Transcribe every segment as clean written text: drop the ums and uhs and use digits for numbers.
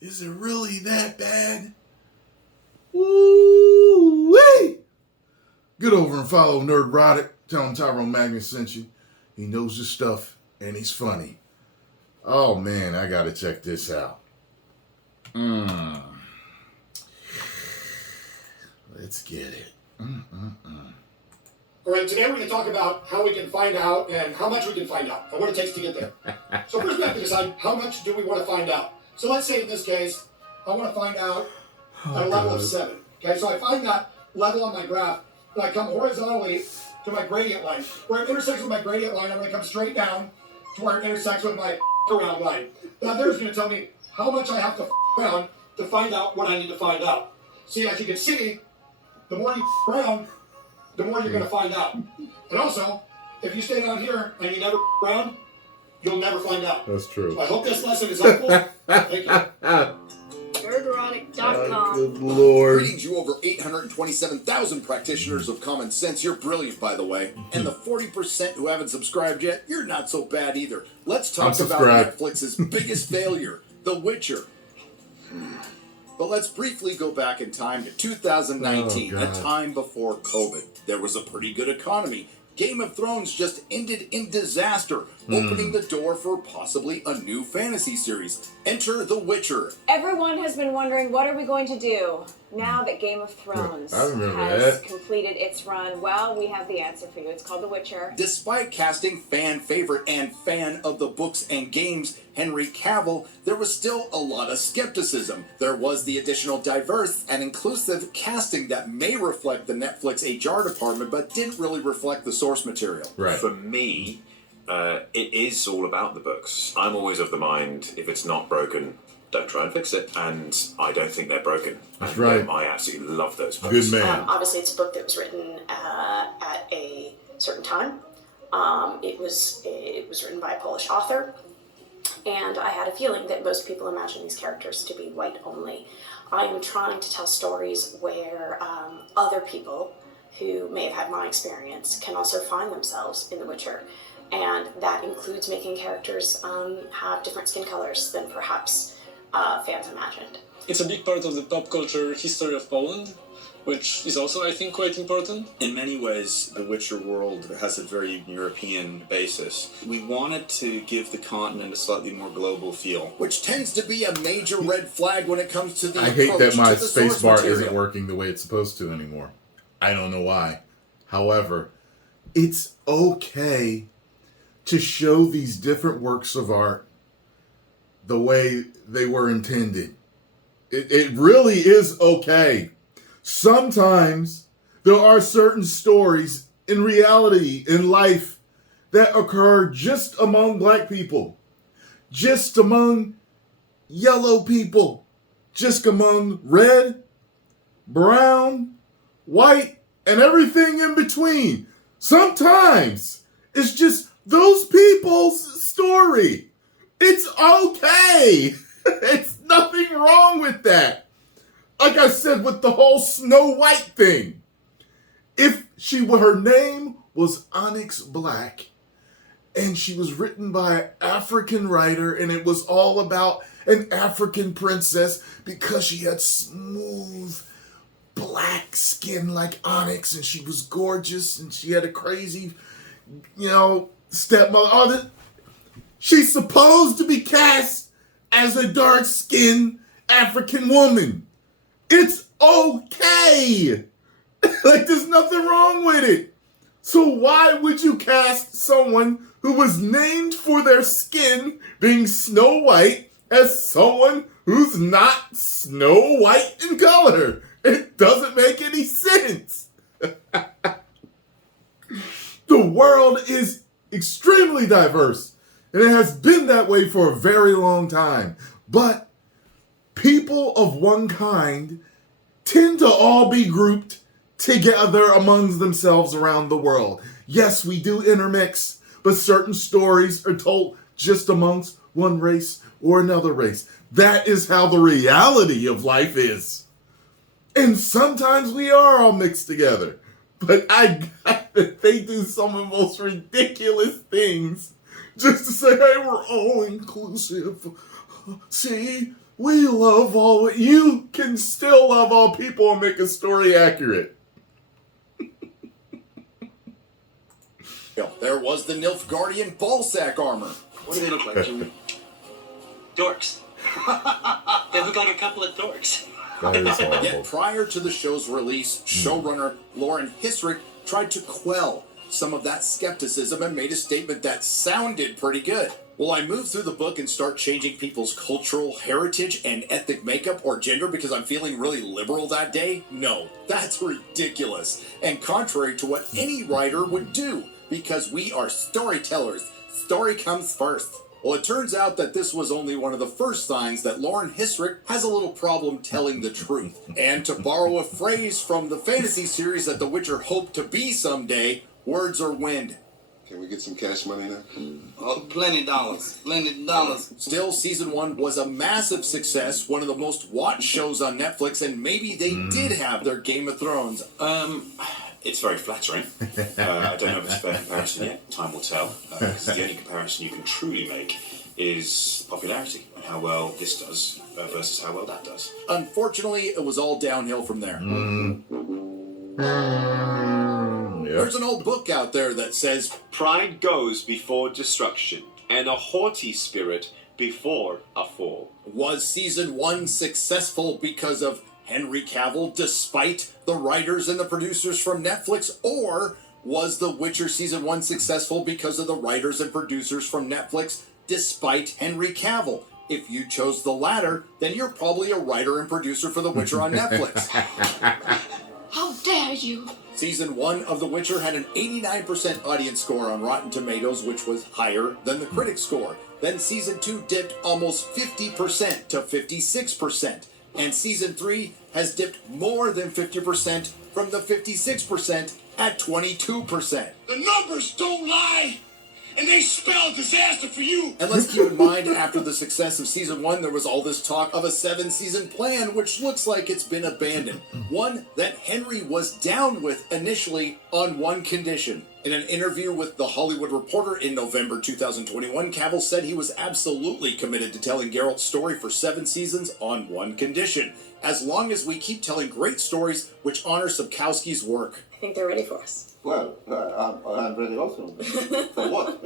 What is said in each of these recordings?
Is it really that bad? Woo-wee! Get over and follow Nerdrotic. Tell him Tyrone Magnus sent you. He knows his stuff, and he's funny. Oh, man, I gotta check this out. Let's get it. All right, today we're going to talk about how we can find out and how much we can find out and what it takes to get there. So first we have to decide how much do we want to find out. So let's say in this case, I want to find out at a level of 7. Okay, so I find that level on my graph, and I come horizontally to my gradient line. Where it intersects with my gradient line, I'm going to come straight down to where it intersects with my around line. Now there's going to tell me how much I have to around to find out what I need to find out. See, as you can see, the more you around, the more you're going to find out. And also, if you stay down here and you never around, you'll never find out. That's true. So I hope this lesson is helpful. Thank you. Nerdrotic.com. Good Lord. Greetings, you over 827,000 practitioners of common sense. You're brilliant, by the way. And the 40% who haven't subscribed yet, you're not so bad either. Let's talk about Netflix's biggest failure, The Witcher. But let's briefly go back in time to 2019, a time before COVID. There was a pretty good economy. Game of Thrones just ended in disaster, opening the door for possibly a new fantasy series. Enter The Witcher. Everyone has been wondering, what are we going to do now that Game of Thrones has completed its run? Well, we have the answer for you. It's called The Witcher. Despite casting fan favorite and fan of the books and games Henry Cavill, there was still a lot of skepticism. There was the additional diverse and inclusive casting that may reflect the Netflix HR department, but didn't really reflect the source material. Right. For me, it is all about the books. I'm always of the mind, if it's not broken, don't try and fix it. And I don't think they're broken. That's right. I absolutely love those books. Good man. Obviously, it's a book that was written at a certain time. It was written by a Polish author. And I had a feeling that most people imagine these characters to be white only. I am trying to tell stories where other people who may have had my experience can also find themselves in The Witcher. And that includes making characters have different skin colors than perhaps fans imagined. It's a big part of the pop culture history of Poland, which is also, I think, quite important. In many ways, the Witcher world has a very European basis. We wanted to give the continent a slightly more global feel. Which tends to be a major red flag when it comes to the I hate that my space bar material. isn't working the way it's supposed to anymore. I don't know why. However, it's okay to show these different works of art the way they were intended. It really is okay. Sometimes there are certain stories in reality, in life, that occur just among black people, just among yellow people, just among red, brown, white, and everything in between. Sometimes it's just those people's story. It's okay. It's nothing wrong with that. Like I said with the whole Snow White thing. If her name was Onyx Black, and she was written by an African writer, and it was all about an African princess because she had smooth black skin like onyx, and she was gorgeous, and she had a crazy, stepmother. She's supposed to be cast as a dark-skinned African woman. It's okay. Like, there's nothing wrong with it. So why would you cast someone who was named for their skin being Snow White as someone who's not Snow White in color? It doesn't make any sense. The world is extremely diverse, and it has been that way for a very long time. But people of one kind tend to all be grouped together amongst themselves around the world. Yes, we do intermix, but certain stories are told just amongst one race or another race. That is how the reality of life is. And sometimes we are all mixed together. But I got that they do some of the most ridiculous things just to say, hey, we're all inclusive. See, We love all. You can still love all people and make a story accurate. There was the Nilfgaardian ballsack armor. What do they look like, Jimmy? Dorks. They look like a couple of dorks. That is horrible. Yet prior to the show's release, showrunner Lauren Hissrich tried to quell some of that skepticism and made a statement that sounded pretty good. Will I move through the book and start changing people's cultural heritage and ethnic makeup or gender because I'm feeling really liberal that day? No, that's ridiculous. And contrary to what any writer would do, because we are storytellers. Story comes first. Well, it turns out that this was only one of the first signs that Lauren Hissrich has a little problem telling the truth. And to borrow a phrase from the fantasy series that The Witcher hoped to be someday, words are wind. Can we get some cash money now? Oh, plenty dollars. Plenty dollars. Still, season 1 was a massive success, one of the most watched shows on Netflix, and maybe they did have their Game of Thrones. It's very flattering. I don't know if it's a fair comparison yet. Time will tell. Because the only comparison you can truly make is popularity and how well this does versus how well that does. Unfortunately, it was all downhill from there. There's an old book out there that says, "Pride goes before destruction, and a haughty spirit before a fall." Was season 1 successful because of Henry Cavill, despite the writers and the producers from Netflix? Or was The Witcher season 1 successful because of the writers and producers from Netflix, despite Henry Cavill? If you chose the latter, then you're probably a writer and producer for The Witcher on Netflix. How dare you? Season 1 of The Witcher had an 89% audience score on Rotten Tomatoes, which was higher than the critic score. Then Season 2 dipped almost 50% to 56%. And Season 3 has dipped more than 50% from the 56% at 22%. The numbers don't lie, and they spell disaster for you. And let's keep in mind, after the success of Season 1, there was all this talk of a 7-season plan, which looks like it's been abandoned. One that Henry was down with initially on one condition. In an interview with The Hollywood Reporter in November 2021, Cavill said he was absolutely committed to telling Geralt's story for 7 seasons on one condition. As long as we keep telling great stories which honor Sapkowski's work. I think they're ready for us. Well, I'm ready also. For what?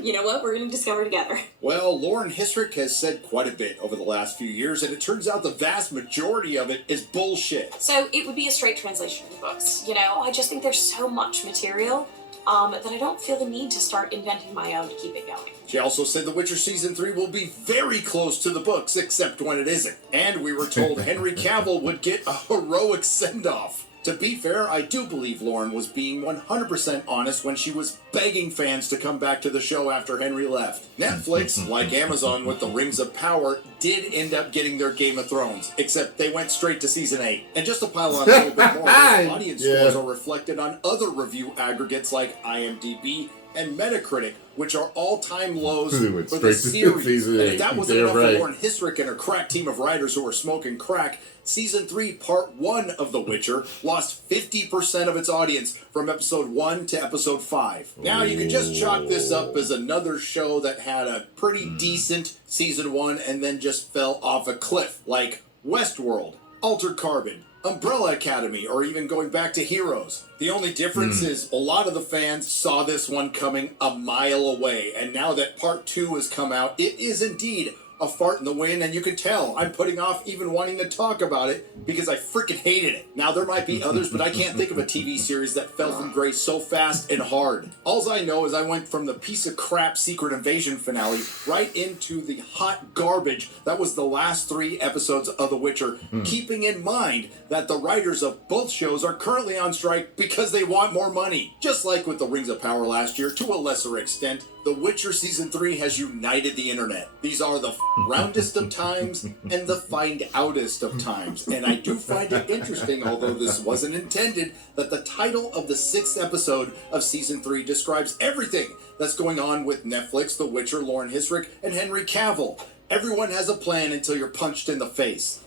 You know what? We're going to discover together. Well, Lauren Hissrich has said quite a bit over the last few years, and it turns out the vast majority of it is bullshit. So it would be a straight translation of the books. You know, I just think there's so much material that I don't feel the need to start inventing my own to keep it going. She also said The Witcher Season 3 will be very close to the books, except when it isn't. And we were told Henry Cavill would get a heroic send-off. To be fair, I do believe Lauren was being 100% honest when she was begging fans to come back to the show after Henry left. Netflix, like Amazon with the Rings of Power, did end up getting their Game of Thrones, except they went straight to Season 8. And just to pile on a little bit more, audience scores are reflected on other review aggregates like IMDb and Metacritic, which are all-time lows for the series. And if that wasn't enough for Lauren Hissrich and her crack team of writers who are smoking crack, Season 3, Part 1 of The Witcher lost 50% of its audience from Episode 1 to Episode 5. Now, you can just chalk this up as another show that had a pretty decent Season 1 and then just fell off a cliff, like Westworld, Altered Carbon, Umbrella Academy, or even going back to Heroes. The only difference is a lot of the fans saw this one coming a mile away, and now that Part 2 has come out, it is indeed a fart in the wind, and you can tell I'm putting off even wanting to talk about it because I freaking hated it. Now, there might be others, but I can't think of a TV series that fell from grace so fast and hard. Alls I know is I went from the piece of crap Secret Invasion finale right into the hot garbage that was the last 3 episodes of The Witcher, keeping in mind that the writers of both shows are currently on strike because they want more money. Just like with the Rings of Power last year, to a lesser extent, The Witcher Season 3 has united the internet. These are the roundest of times and the find-outest of times. And I do find it interesting, although this wasn't intended, that the title of the 6th episode of Season 3 describes everything that's going on with Netflix, The Witcher, Lauren Hissrich, and Henry Cavill. Everyone has a plan until you're punched in the face.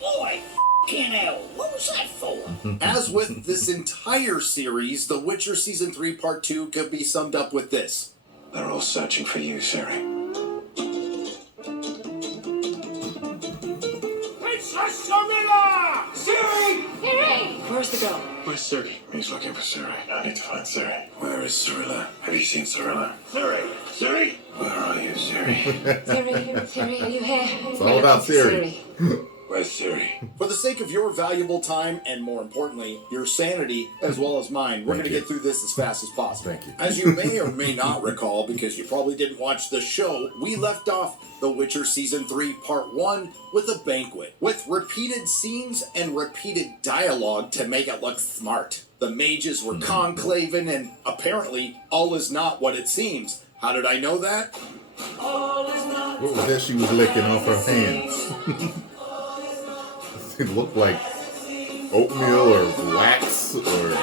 Boy, what was that for? As with this entire series, The Witcher Season 3 Part 2 could be summed up with this. They're all searching for you, Siri. Siri! Siri! Where's the girl? Where's Siri? He's looking for Siri. I need to find Siri. Where is Cirilla? Have you seen Cirilla? Siri! Siri! Where are you, Siri? Siri, are you here? It's all about Siri. Where's Siri? For the sake of your valuable time and, more importantly, your sanity as well as mine, we're going to get through this as fast as possible. Thank you. As you may or may not recall, because you probably didn't watch the show, we left off The Witcher Season 3 Part 1 with a banquet, with repeated scenes and repeated dialogue to make it look smart. The mages were conclaving, and apparently all is not what it seems. How did I know that? What was that she was licking off her hands? It looked like oatmeal or wax or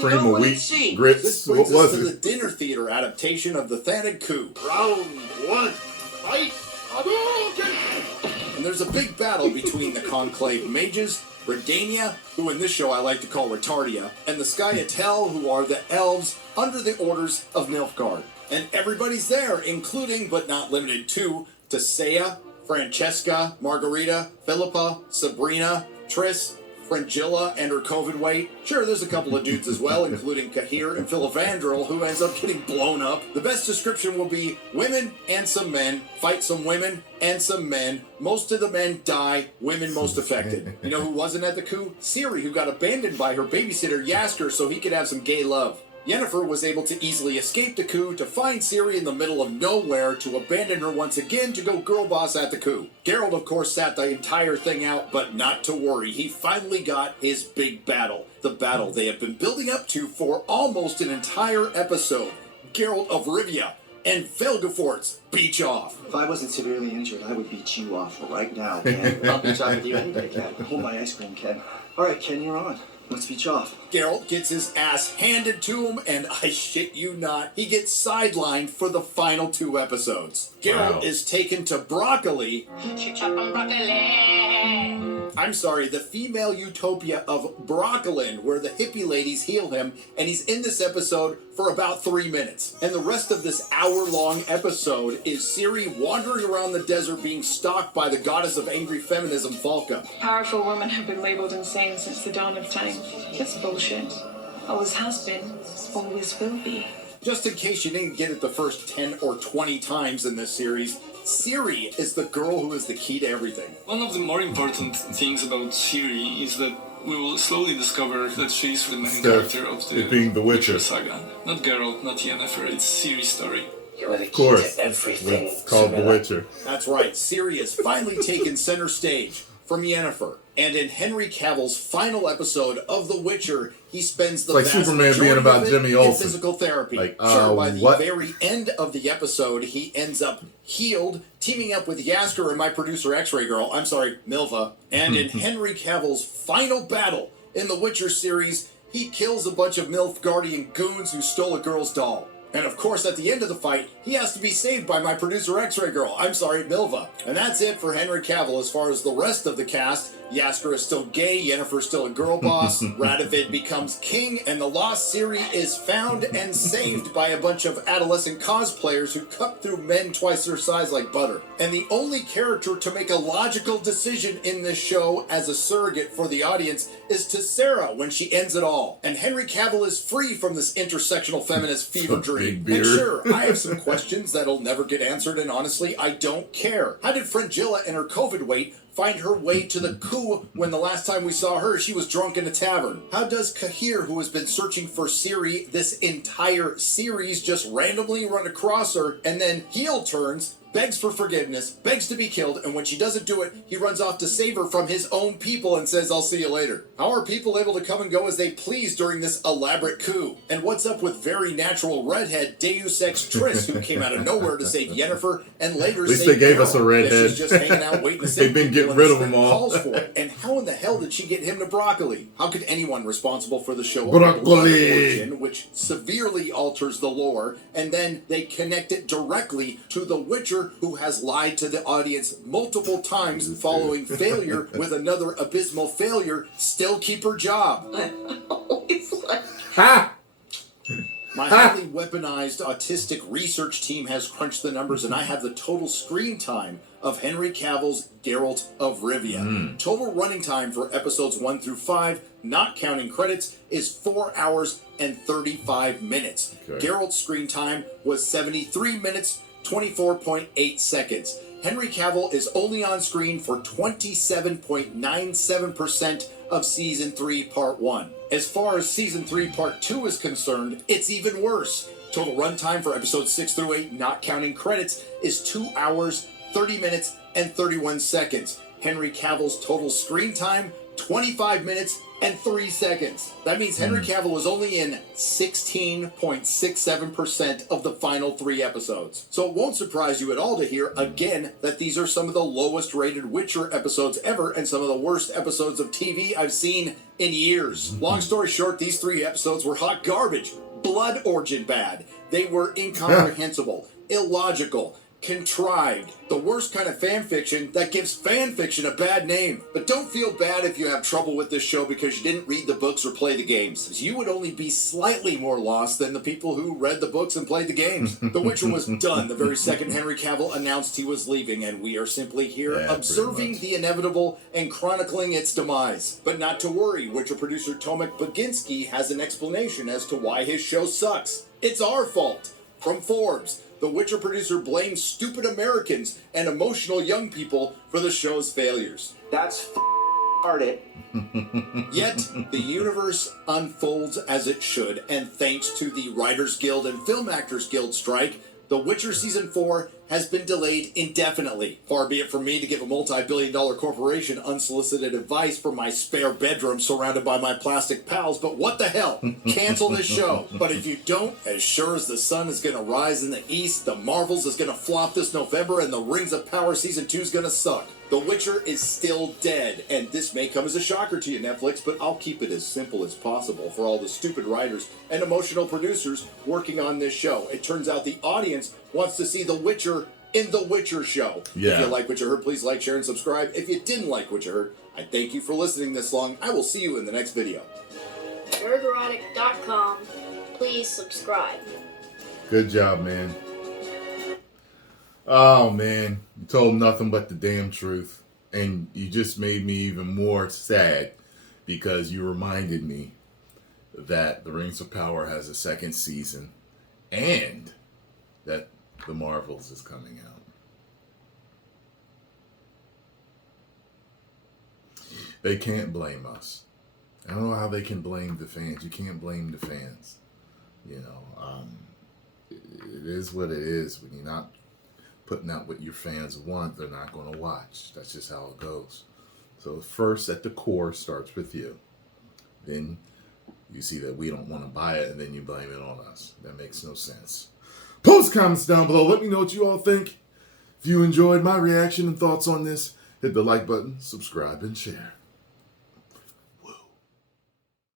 cream of wheat grits. This What brings us was to the it? dinner theater adaptation of the Thanid coup. Round one. Fight. Hadouken! And there's a big battle between the conclave mages, Redania, who in this show I like to call Retardia, and the Skyatel, who are the elves under the orders of Nilfgaard. And everybody's there, including, but not limited to, Tisea, Francesca, Margarita, Philippa, Sabrina, Triss, Fringilla, and her COVID weight. Sure, there's a couple of dudes as well, including Cahir and Philivandrel, who ends up getting blown up. The best description will be women and some men fight some women and some men. Most of the men die, women most affected. You know who wasn't at the coup? Ciri, who got abandoned by her babysitter Jaskier so he could have some gay love. Yennefer was able to easily escape the coup, to find Ciri in the middle of nowhere, to abandon her once again, to go girl boss at the coup. Geralt, of course, sat the entire thing out, but not to worry. He finally got his big battle. The battle they have been building up to for almost an entire episode. Geralt of Rivia and Felgefort's beach off. If I wasn't severely injured, I would beat you off right now, Ken. I'll beach off with you any day, Ken. Hold my ice cream, Ken. All right, Ken, you're on. Let's beach off. Geralt gets his ass handed to him, and I shit you not, he gets sidelined for the final 2 episodes. Geralt is taken to Broccoli. I'm sorry, the female utopia of Broccolin, where the hippie ladies heal him, and he's in this episode for about 3 minutes. And the rest of this hour-long episode is Ciri wandering around the desert being stalked by the goddess of angry feminism, Falca. Powerful women have been labeled insane since the dawn of time. That's bullshit. Always has been, always will be. Just in case you didn't get it the first 10 or 20 times in this series, Ciri is the girl who is the key to everything. One of the more important things about Ciri is that we will slowly discover that she is the main character of the being the Witcher saga. Not Geralt, not Yennefer, it's Ciri's story. Of course, it's called The Witcher. That's right, Ciri has finally taken center stage from Yennefer. And in Henry Cavill's final episode of The Witcher, he spends the like vast Superman being about majority of it Jimmy in Olsen. physical therapy. Like, sure, by the what? very end of the episode, he ends up healed, teaming up with Jaskier and my producer X-Ray Girl, I'm sorry, Milva. And in Henry Cavill's final battle in the Witcher series, he kills a bunch of Nilfgaardian goons who stole a girl's doll. And of course, at the end of the fight, he has to be saved by my producer X-Ray Girl. I'm sorry, Milva. And that's it for Henry Cavill. As far as the rest of the cast, Jaskier is still gay, Yennefer's still a girl boss, Radovid becomes king, and the lost Ciri is found and saved by a bunch of adolescent cosplayers who cut through men twice their size like butter. And the only character to make a logical decision in this show as a surrogate for the audience is Tessera when she ends it all. And Henry Cavill is free from this intersectional feminist fever dream. And sure, I have some questions that'll never get answered, and honestly, I don't care. How did Fringilla and her COVID weight find her way to the coup when the last time we saw her, she was drunk in a tavern? How does Cahir, who has been searching for Ciri this entire series, just randomly run across her and then heel turns, begs for forgiveness, begs to be killed, and when she doesn't do it, he runs off to save her from his own people and says, I'll see you later. How are people able to come and go as they please during this elaborate coup? And what's up with very natural redhead Deus Ex Triss, who came out of nowhere to save Yennefer and later At least save they gave us a Geralt, redhead. if she's just hanging out waiting to save They've been people getting when rid the of them script all. calls for it. And how in the hell did she get him to Broccoli? How could anyone responsible for the show Broccoli, origin, which severely alters the lore, and then they connect it directly to the Witcher, who has lied to the audience multiple times following failure with another abysmal failure, still keep her job? Ha! My highly weaponized autistic research team has crunched the numbers, and I have the total screen time of Henry Cavill's Geralt of Rivia. Total running time for episodes 1 through 5, not counting credits, is 4 hours and 35 minutes. Okay. Geralt's screen time was 73 minutes, 24.8 seconds. Henry Cavill is only on screen for 27.97% of Season 3, Part 1. As far as Season 3, Part 2 is concerned, it's even worse. Total runtime for episodes 6 through 8, not counting credits, is 2 hours, 30 minutes, and 31 seconds. Henry Cavill's total screen time, 25 minutes and 3 seconds. That means Henry Cavill is only in 16.67% of the final 3 episodes. So it won't surprise you at all to hear, again, that these are some of the lowest rated Witcher episodes ever and some of the worst episodes of TV I've seen in years. Long story short, these 3 episodes were hot garbage. Blood origin bad. They were incomprehensible, illogical, contrived, the worst kind of fan fiction that gives fan fiction a bad name. But don't feel bad if you have trouble with this show because you didn't read the books or play the games. You would only be slightly more lost than the people who read the books and played the games. The Witcher was done the very second Henry Cavill announced he was leaving, and we are simply here observing the inevitable and chronicling its demise. But not to worry, Witcher producer Tomek Baginski has an explanation as to why his show sucks. It's our fault. From Forbes, The Witcher producer blames stupid Americans and emotional young people for the show's failures. That's retarded. Yet, the universe unfolds as it should, and thanks to the Writers Guild and Film Actors Guild strike, The Witcher Season 4 has been delayed indefinitely. Far be it from me to give a multi-billion-dollar corporation unsolicited advice from my spare bedroom surrounded by my plastic pals, but what the hell? Cancel this show. But if you don't, as sure as the sun is going to rise in the east, The Marvels is going to flop this November, and The Rings of Power Season 2 is going to suck. The Witcher is still dead, and this may come as a shocker to you, Netflix, but I'll keep it as simple as possible for all the stupid writers and emotional producers working on this show. It turns out the audience wants to see The Witcher in The Witcher show. Yeah. If you like what you heard, please like, share, and subscribe. If you didn't like what you heard, I thank you for listening this long. I will see you in the next video. Nerdrotic.com. Please subscribe. Good job, man. Oh, man. You told nothing but the damn truth. And you just made me even more sad because you reminded me that The Rings of Power has a second season and that The Marvels is coming out. They can't blame us. I don't know how they can blame the fans. You can't blame the fans. You know, it is what it is. When you're not putting out what your fans want, they're not going to watch. That's just how it goes. So first, at the core, starts with you. Then you see that we don't want to buy it, and then you blame it on us. That makes no sense. Post comments down below. Let me know what you all think. If you enjoyed my reaction and thoughts on this, hit the like button, subscribe, and share.